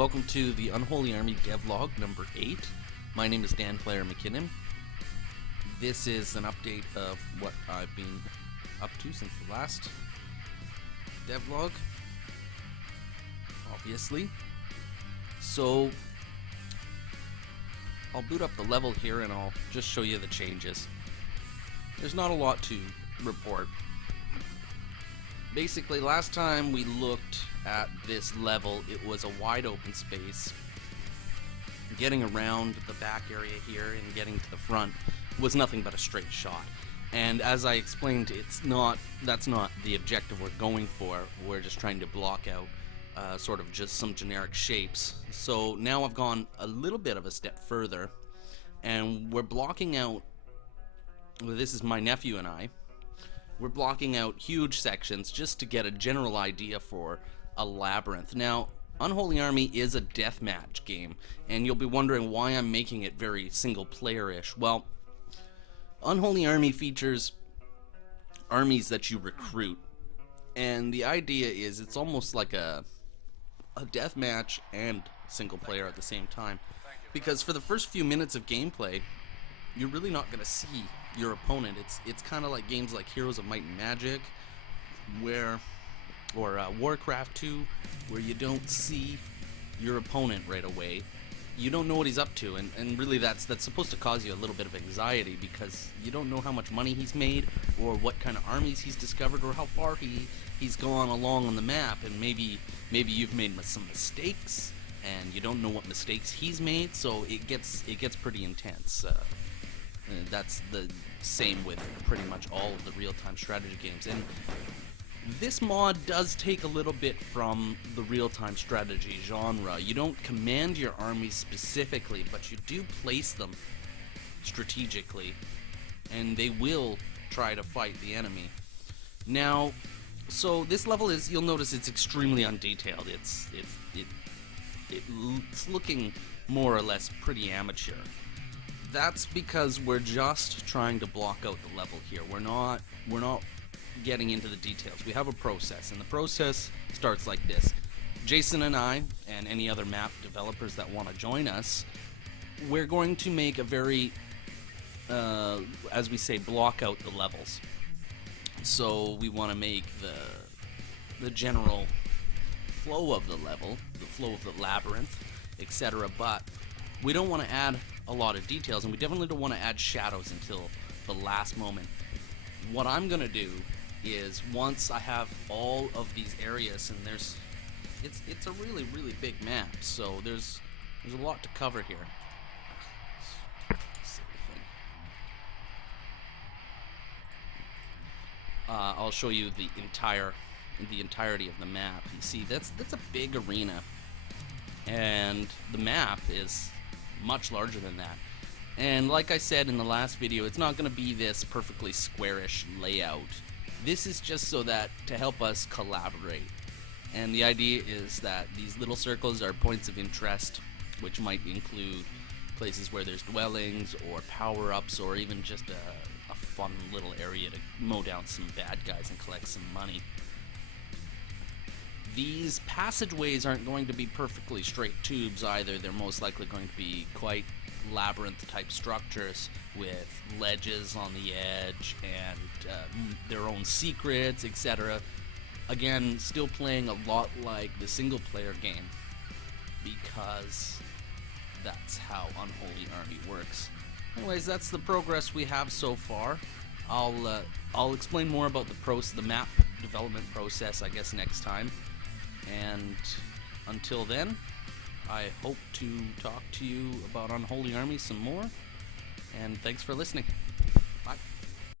Welcome to the Unholy Army Devlog number 8. My name is Dan Player McKinnon. This is an update of what I've been up to since the last devlog, obviously. So I'll boot up the level here and I'll just show you the changes. There's not a lot to report. Basically, last time we looked at this level, it was a wide open space. Getting around the back area here and getting to the front was nothing but a straight shot. And as I explained, that's not the objective we're going for. We're just trying to block out sort of just some generic shapes. So now I've gone a little bit of a step further, and we're blocking out, well, this is my nephew and I, we're blocking out huge sections just to get a general idea for a labyrinth. Now, Unholy Army is a deathmatch game, and you'll be wondering why I'm making it very single-player-ish. Well, Unholy Army features armies that you recruit, and the idea is it's almost like a deathmatch and single-player at the same time, because for the first few minutes of gameplay, you're really not going to see your opponent. It's kind of like games like Heroes of Might and Magic, or Warcraft 2, where you don't see your opponent right away. You don't know what he's up to, and really that's supposed to cause you a little bit of anxiety, because you don't know how much money he's made, or what kind of armies he's discovered, or how far he's gone along on the map, and maybe you've made some mistakes, and you don't know what mistakes he's made, so it gets pretty intense. That's the same with pretty much all of the real-time strategy games. And this mod does take a little bit from the real-time strategy genre. You don't command your armies specifically, but you do place them strategically, and they will try to fight the enemy. Now, so this level is, you'll notice it's extremely undetailed. It's looking more or less pretty amateur. That's because we're just trying to block out the level here. We're not getting into the details. We have a process, and the process starts like this. Jason and I, and any other map developers that want to join us, we're going to make a very, as we say, block out the levels. So we want to make the general flow of the level, the flow of the labyrinth, etc. But we don't want to add a lot of details, and we definitely don't want to add shadows until the last moment. What I'm gonna do is, once I have all of these areas, and it's a really big map, so there's a lot to cover here. I'll show you the entirety of the map. You see, that's a big arena, and the map is much larger than that. And like I said in the last video, it's not going to be this perfectly squarish layout. This is just so that to help us collaborate. And the idea is that these little circles are points of interest, which might include places where there's dwellings or power-ups, or even just a fun little area to mow down some bad guys and collect some money. These passageways aren't going to be perfectly straight tubes either. They're most likely going to be quite labyrinth-type structures with ledges on the edge and their own secrets, etc. Again, still playing a lot like the single-player game, because that's how Unholy Army works. Anyways, that's the progress we have so far. I'll explain more about the map development process, I guess, next time. And until then, I hope to talk to you about Unholy Army some more, and thanks for listening.